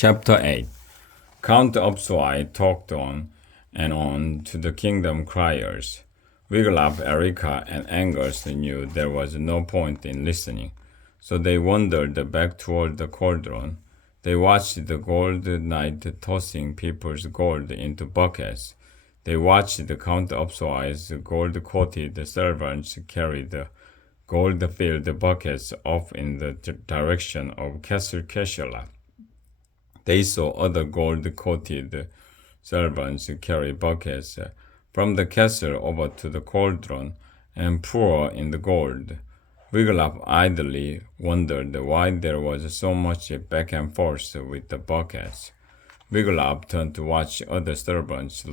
Chapter 8. Count Upswai talked on and on to the kingdom criers. Wiglaf, Erica, and Angus knew there was no point in listening, so they wandered back toward the cauldron. They watched the gold knight tossing people's gold into buckets. They watched the Count Upswai's gold-coated servants carry the gold-filled buckets off in the direction of Castle Keshala. They saw other gold-coated servants carry buckets from the castle over to the cauldron and pour in the gold. Wiglaf idly wondered why there was so much back and forth with the buckets. Wiglaf turned to watch other servants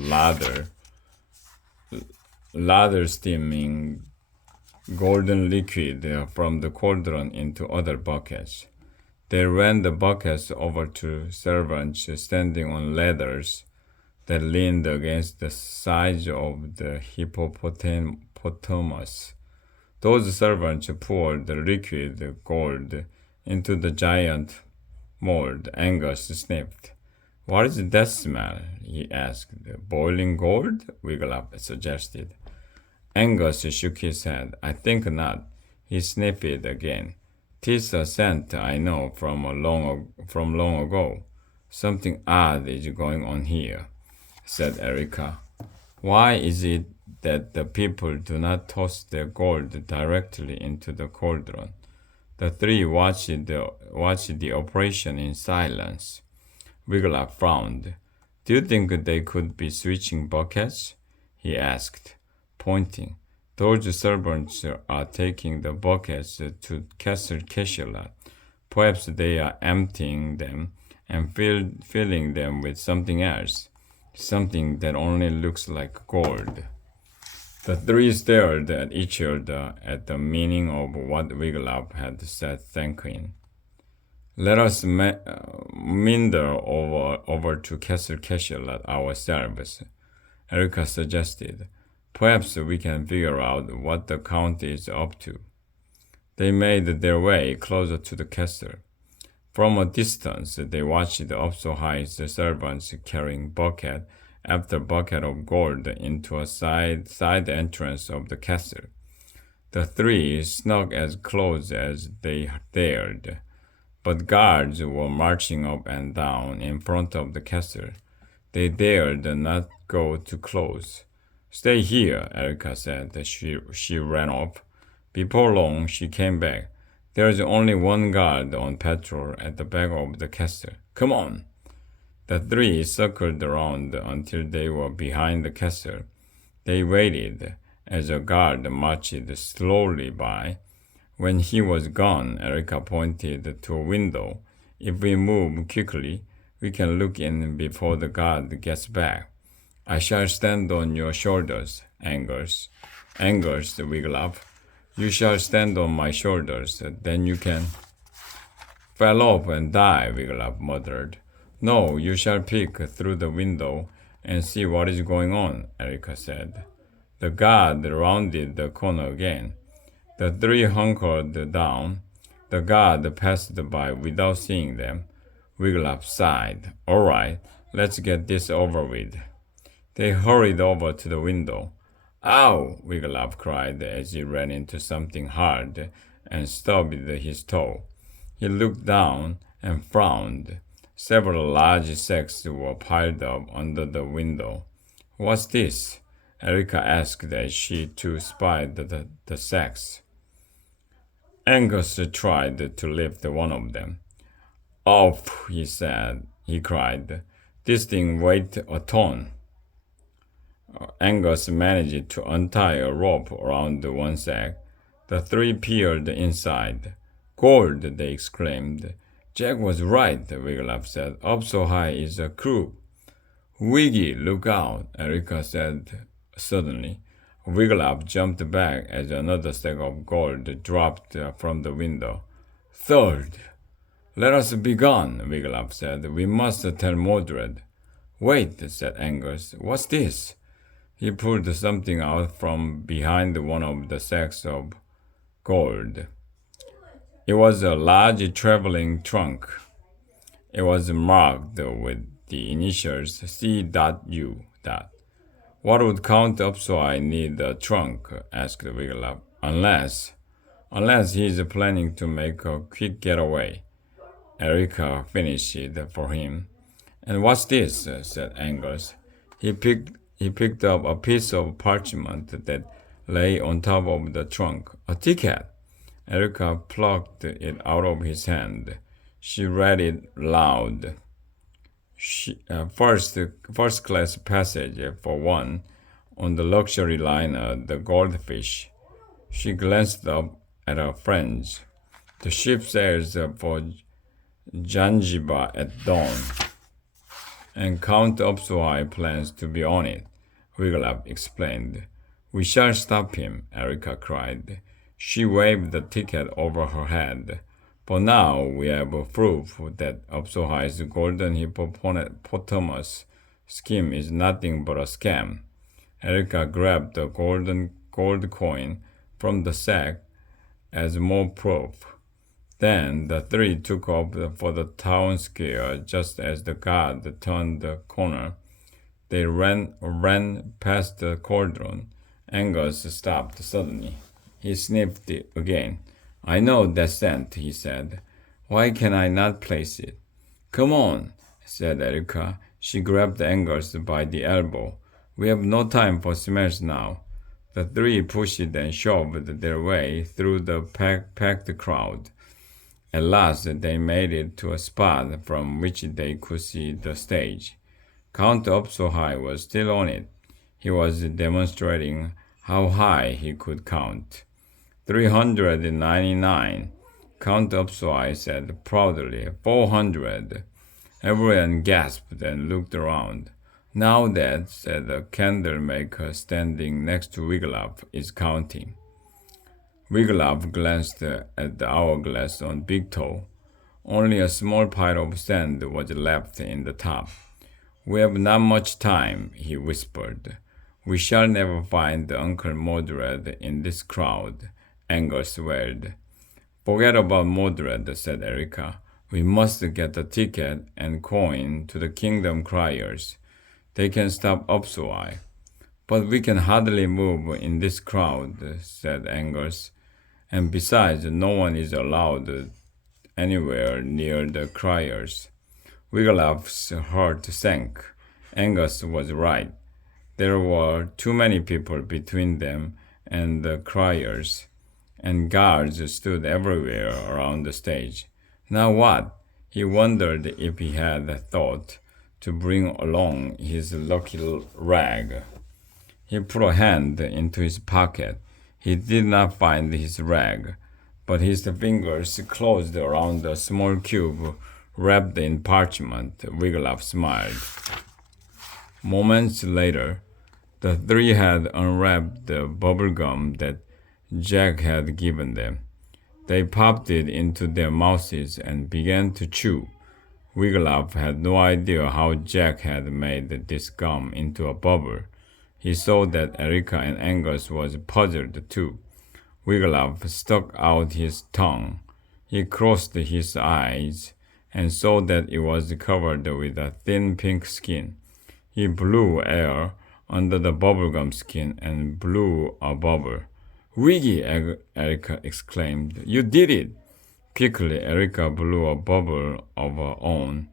lather steaming golden liquid from the cauldron into other buckets. They ran the buckets over to servants standing on ladders that leaned against the sides of the hippopotamus. Those servants poured the liquid gold into the giant mold. Angus sniffed. "What is that smell?" he asked. "Boiling gold?" Wiglaf suggested. Angus shook his head. "I think not." He sniffed again. "'Tis a scent I know from long ago. Something odd is going on here," said Erica. "Why is it that the people do not toss their gold directly into the cauldron?" The three watched the operation in silence. Wiglaf frowned. "Do you think they could be switching buckets?" he asked, pointing. "Those servants are taking the buckets to Castle Keshala. Perhaps they are emptying them and filling them with something else, something that only looks like gold." The three stared at each other at the meaning of what Wiglaf had said, thinking. "Let us meander over to Castle Keshala ourselves," Erica suggested. "Perhaps we can figure out what the Count is up to." They made their way closer to the castle. From a distance, they watched the Upswai's servants carrying bucket after bucket of gold into a side entrance of the castle. The three snuck as close as they dared, but guards were marching up and down in front of the castle. They dared not go too close. "Stay here," Erica said. She ran off. Before long, she came back. "There's only one guard on patrol at the back of the castle. Come on." The three circled around until they were behind the castle. They waited as a guard marched slowly by. When he was gone, Erica pointed to a window. "If we move quickly, we can look in before the guard gets back." "I shall stand on your shoulders, Angus." "Angus, Wiglaf, you shall stand on my shoulders, then you can—" "Fell off and die," Wiglaf muttered. "No, you shall peek through the window and see what is going on," Erica said. The guard rounded the corner again. The three hunkered down. The guard passed by without seeing them. Wiglaf sighed. "All right, let's get this over with." They hurried over to the window. "Ow!" Wiglaf cried as he ran into something hard and stubbed his toe. He looked down and frowned. Several large sacks were piled up under the window. "What's this?" Erica asked as she too spied the sacks. Angus tried to lift one of them. "Oh," he cried. "This thing weighs a ton." Angus managed to untie a rope around one sack. The three peered inside. "Gold!" they exclaimed. "Jack was right," Wiglaf said. "Up so high is a crook." "Wiggy, look out!" Erica said suddenly. Wiglaf jumped back as another sack of gold dropped from the window. "Third!" "Let us be gone," Wiglaf said. "We must tell Mordred." "Wait," said Angus. "What's this?" He pulled something out from behind one of the sacks of gold. It was a large traveling trunk. It was marked with the initials C.U. What would Count Upswai need a trunk? Asked Wiglaf. Unless he is planning to make a quick getaway. Erica finished it for him. And what's this? Said Angus. He picked up a piece of parchment that lay on top of the trunk. A ticket. Erica plucked it out of his hand. She read it loud. First class passage for one on the luxury liner, the Goldfish. She glanced up at her friends. The ship sails for Zanzibar at dawn, and Count Upswai plans to be on it, Wiglaf explained. We shall stop him, Erica cried. She waved the ticket over her head. For now, we have proof that Upswai's golden hippopotamus scheme is nothing but a scam. Erica grabbed the gold coin from the sack as more proof. Then the three took off for the town square just as the guard turned the corner. They ran past the cauldron. Angus stopped suddenly. He sniffed it again. I know that scent, he said. Why can I not place it? Come on, said Erica. She grabbed Angus by the elbow. We have no time for smells now. The three pushed and shoved their way through the packed crowd. At last they made it to a spot from which they could see the stage. Count Upswai was still on it. He was demonstrating how high he could count. 399. Count Upswai said proudly. 400. Everyone gasped and looked around. Now that, said the candle maker standing next to Wiglaf, is counting. Wiglaf glanced at the hourglass on Big Toe. Only a small pile of sand was left in the top. We have not much time, he whispered. We shall never find Uncle Mordred in this crowd, Angus wailed. Forget about Mordred, said Erica. We must get the ticket and coin to the Kingdom Criers. They can stop Upswai. But we can hardly move in this crowd, said Angus. And besides, no one is allowed anywhere near the criers. Wiglaf's heart sank. Angus was right. There were too many people between them and the criers, and guards stood everywhere around the stage. Now what? He wondered if he had thought to bring along his lucky rag. He put a hand into his pocket. He did not find his rag, but his fingers closed around a small cube wrapped in parchment. Wiglaf smiled. Moments later, the three had unwrapped the bubble gum that Jack had given them. They popped it into their mouths and began to chew. Wiglaf had no idea how Jack had made this gum into a bubble. He saw that Erica and Angus was puzzled too. Wiglaf stuck out his tongue. He crossed his eyes and saw that it was covered with a thin pink skin. He blew air under the bubblegum skin and blew a bubble. Wiggy, Erica exclaimed. You did it! Quickly, Erica blew a bubble of her own.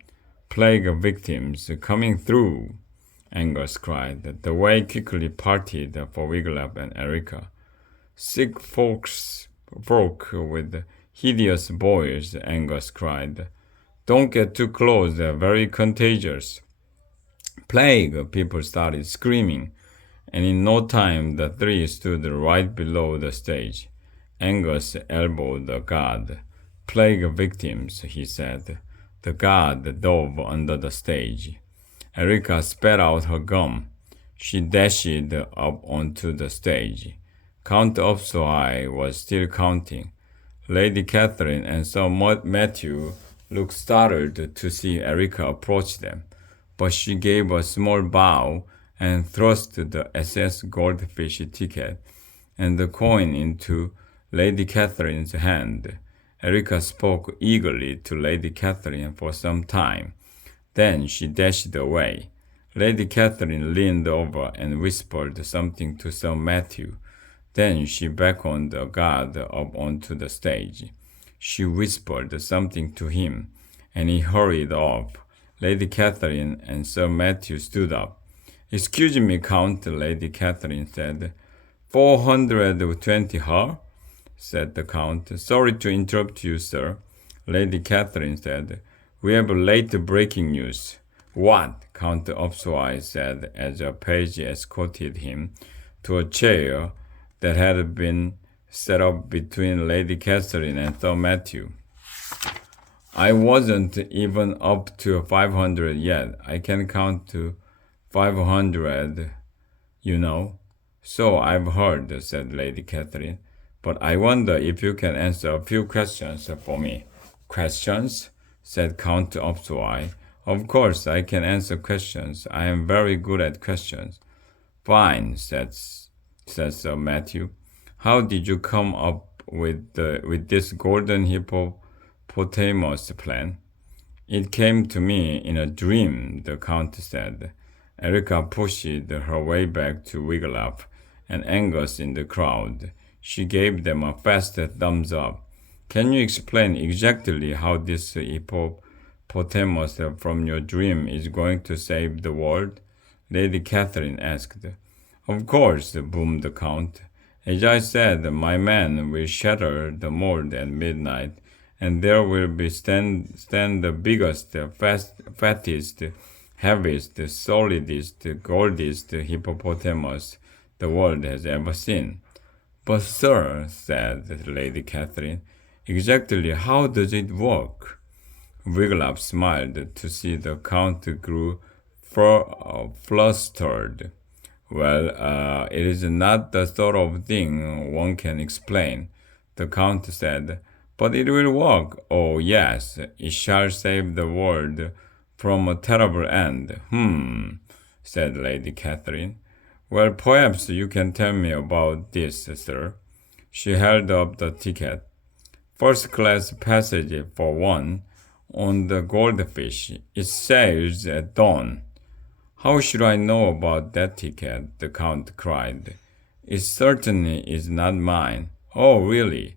Plague victims coming through, Angus cried. The way quickly parted for Wiglaf and Erica. Sick folk with hideous boils, Angus cried. Don't get too close, they're very contagious. Plague, people started screaming, and in no time the three stood right below the stage. Angus elbowed the guard. Plague victims, he said. The guard dove under the stage. Erica spat out her gum. She dashed up onto the stage. Count Upswai was still counting. Lady Catherine and Sir Matthew looked startled to see Erica approach them, but she gave a small bow and thrust the SS Goldfish ticket and the coin into Lady Catherine's hand. Erica spoke eagerly to Lady Catherine for some time. Then she dashed away. Lady Catherine leaned over and whispered something to Sir Matthew. Then she beckoned a guard up onto the stage. She whispered something to him, and he hurried off. Lady Catherine and Sir Matthew stood up. "Excuse me, Count," Lady Catherine said. 420 her? Said the Count. "Sorry to interrupt you, sir," Lady Catherine said. "We have late breaking news." "What?" Count Upswai said as a page escorted him to a chair that had been set up between Lady Catherine and Sir Matthew. "I wasn't even up to 500 yet. I can count to 500, you know." "So I've heard," said Lady Catherine. "But I wonder if you can answer a few questions for me." "Questions?" said Count Upswai. "Of course I can answer questions. I am very good at questions." "Fine," said Sir Matthew. "How did you come up with this golden hippopotamus plan?" "It came to me in a dream," the Count said. Erica pushed her way back to Wiglaf and Angus in the crowd. She gave them a fast thumbs up. "Can you explain exactly how this hippopotamus from your dream is going to save the world?" Lady Catherine asked. "Of course," boomed the Count. "As I said, my men will shatter the mold at midnight, and there will be stand the biggest, fattest, heaviest, solidest, goldest hippopotamus the world has ever seen." "But sir," said Lady Catherine, "exactly how does it work?" Wiglaf smiled to see the Count grew flustered. "Well, it is not the sort of thing one can explain," the Count said. "But it will work. Oh, yes, it shall save the world from a terrible end." Said Lady Catherine. "Well, perhaps you can tell me about this, sir." She held up the ticket. "First-class passage for one, on the Goldfish. It sails at dawn." "How should I know about that ticket?" the Count cried. "It certainly is not mine." "Oh, really?"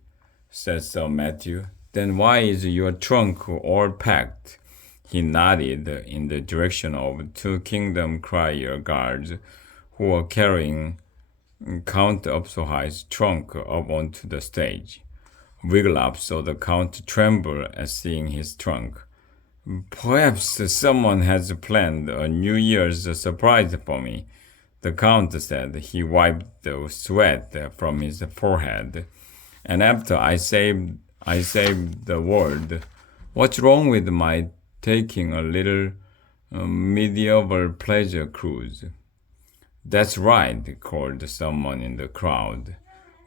said Sir Matthew. "Then why is your trunk all packed?" He nodded in the direction of two Kingdom Crier guards who were carrying Count Upswai's trunk up onto the stage. Wiglaf saw the Count tremble at seeing his trunk. "Perhaps someone has planned a New Year's surprise for me," the Count said. He wiped the sweat from his forehead. "And after I saved the world, what's wrong with my taking a little medieval pleasure cruise?" "That's right," called someone in the crowd.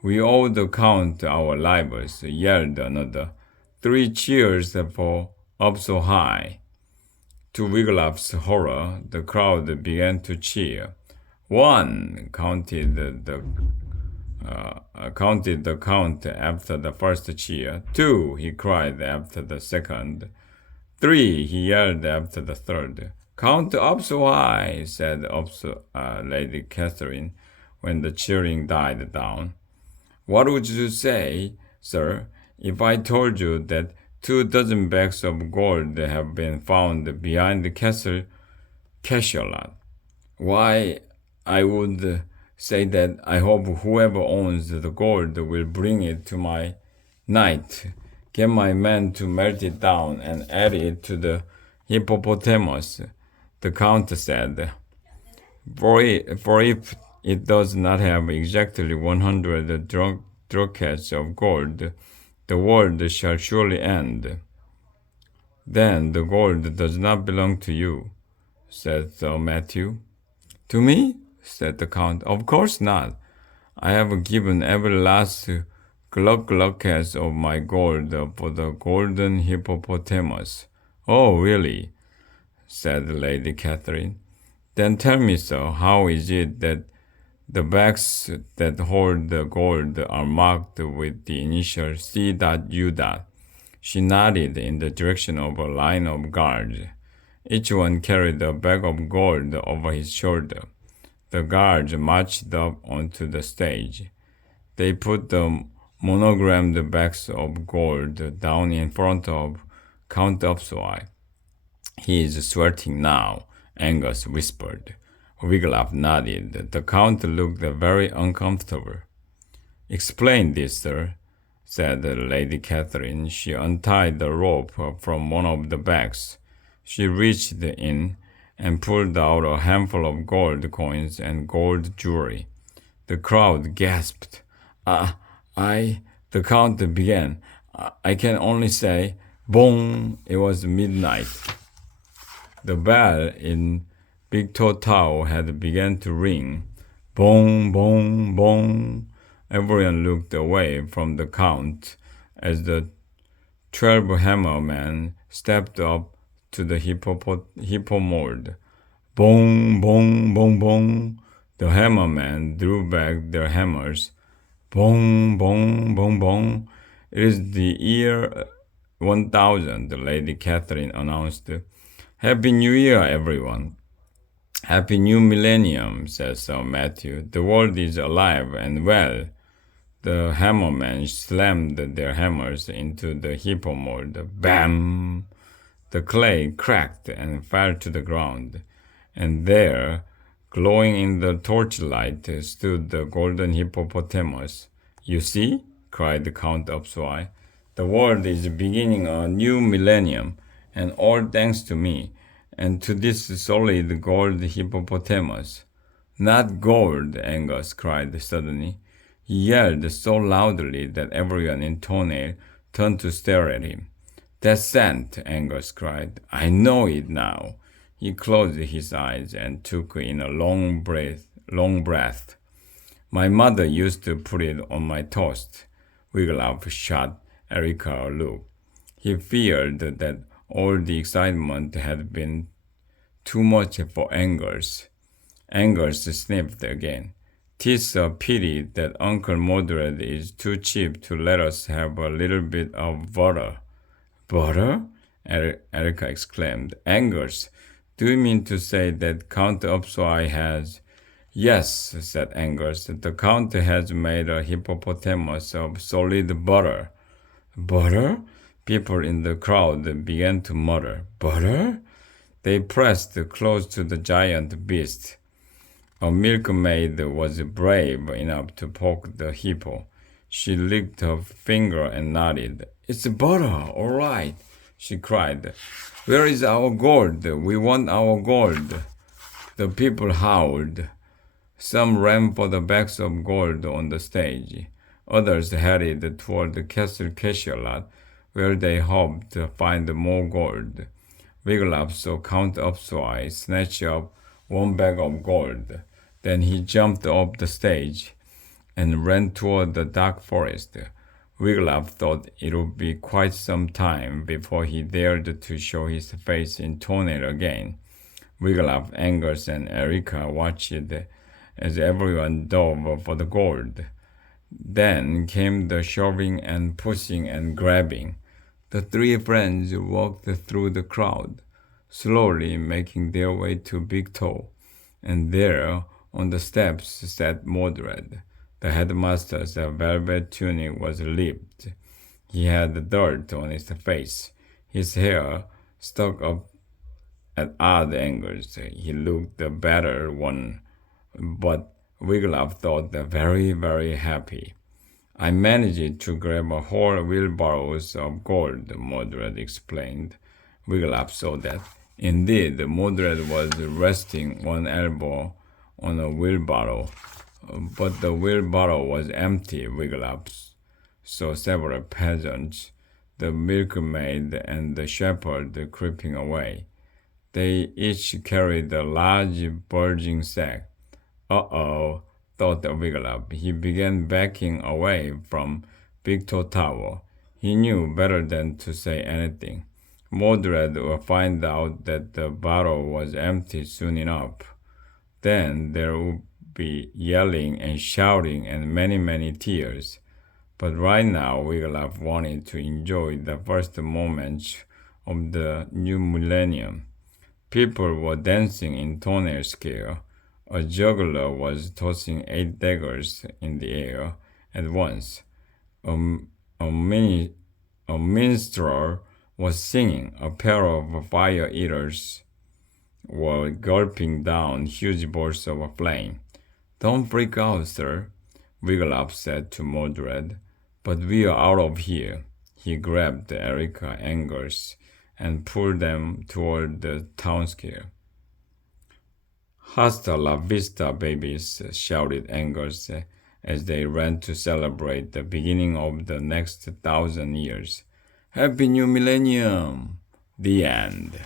"We owe the Count our lives," yelled another. "3 cheers for Upswai." To Wiglaf's horror, the crowd began to cheer. 1, counted the Count after the first cheer. 2, he cried after the second. 3, he yelled after the third. "Count Upswai," said Lady Catherine when the cheering died down. "What would you say, sir, if I told you that 24 bags of gold have been found behind the castle Cachalot?" "Why, I would say that I hope whoever owns the gold will bring it to my knight, get my men to melt it down and add it to the hippopotamus," the Count said. For if it does not have exactly 100 ducats of gold, the world shall surely end." "Then the gold does not belong to you," said Sir Matthew. "To me?" said the Count. "Of course not. I have given every last ducat of my gold for the golden hippopotamus." "Oh, really?" said Lady Catherine. "Then tell me, sir, how is it that the bags that hold the gold are marked with the initial C.U.? She nodded in the direction of a line of guards. Each one carried a bag of gold over his shoulder. The guards marched up onto the stage. They put the monogrammed bags of gold down in front of Count Upswai. He is sweating now, Angus whispered. Wiglaf nodded. The Count looked very uncomfortable. Explain this, sir, said Lady Catherine. She untied the rope from one of the bags. She reached in and pulled out a handful of gold coins and gold jewelry. The crowd gasped. The Count began. I can only say, boom, it was midnight. The bell in Big Toe Tower had begun to ring. Boom, boom, boom. Everyone looked away from the Count as the 12 hammermen stepped up to the hippo mold. Boom, boom, boom, boom. The hammermen drew back their hammers. Boom, boom, boom, boom. It is the year 1000, Lady Catherine announced. Happy New Year, everyone. Happy New Millennium, said Sir Matthew. The world is alive and well. The hammermen slammed their hammers into the hippo mold. Bam! The clay cracked and fell to the ground. And there, glowing in the torchlight, stood the golden hippopotamus. You see, cried Count Upswai, the world is beginning a new millennium, and all thanks to me, and to this solid gold hippopotamus. Not gold, Angus cried suddenly. He yelled so loudly that everyone in Tonale turned to stare at him. That's sand, Angus cried. I know it now. He closed his eyes and took in a long breath. My mother used to put it on my toast. Wiglaf shot Erica a look. He feared that all the excitement had been too much for Angus. Angus sniffed again. "'Tis a pity that Uncle Mordred is too cheap to let us have a little bit of butter." "Butter?" Erica exclaimed. "Angus, do you mean to say that Count Upswai has—" "Yes," said Angus, "the Count has made a hippopotamus of solid butter." "Butter?" People in the crowd began to mutter. "Butter?" They pressed close to the giant beast. A milkmaid was brave enough to poke the hippo. She licked her finger and nodded. "It's butter, all right," she cried. "Where is our gold? We want our gold." The people howled. Some ran for the bags of gold on the stage. Others headed toward the Castle Castellat, where they hoped to find more gold. Wiglaf saw Count Upswai snatch up one bag of gold. Then he jumped off the stage and ran toward the dark forest. Wiglaf thought it would be quite some time before he dared to show his face in Tonale again. Wiglaf, Angus, and Erica watched as everyone dove for the gold. Then came the shoving and pushing and grabbing. The three friends walked through the crowd, slowly making their way to Big Toe, and there, on the steps, sat Mordred. The headmaster's velvet tunic was ripped. He had dirt on his face. His hair stuck up at odd angles. He looked the better one, but Wiglaf thought very, very happy. "I managed to grab a whole wheelbarrows of gold," Mordred explained. Wiglaf saw that. Indeed, Mordred was resting one elbow on a wheelbarrow, but the wheelbarrow was empty. Wiglaf saw several peasants, the milkmaid and the shepherd creeping away. They each carried a large bulging sack. Uh-oh, thought Wiglaf. He began backing away from Big Toe Tower. He knew better than to say anything. Mordred would find out that the barrel was empty soon enough. Then there would be yelling and shouting and many, many tears. But right now, Wiglaf wanted to enjoy the first moments of the new millennium. People were dancing in Toner Square. A juggler was tossing 8 daggers in the air at once. A, a, mini, a minstrel was singing. A pair of fire eaters were gulping down huge balls of flame. Don't freak out, sir, Wiglaf said to Mordred. But we are out of here. He grabbed Erica Angus and pulled them toward the town square. Hasta la vista, babies, shouted Angus as they ran to celebrate the beginning of the next 1,000 years. Happy New Millennium! The end.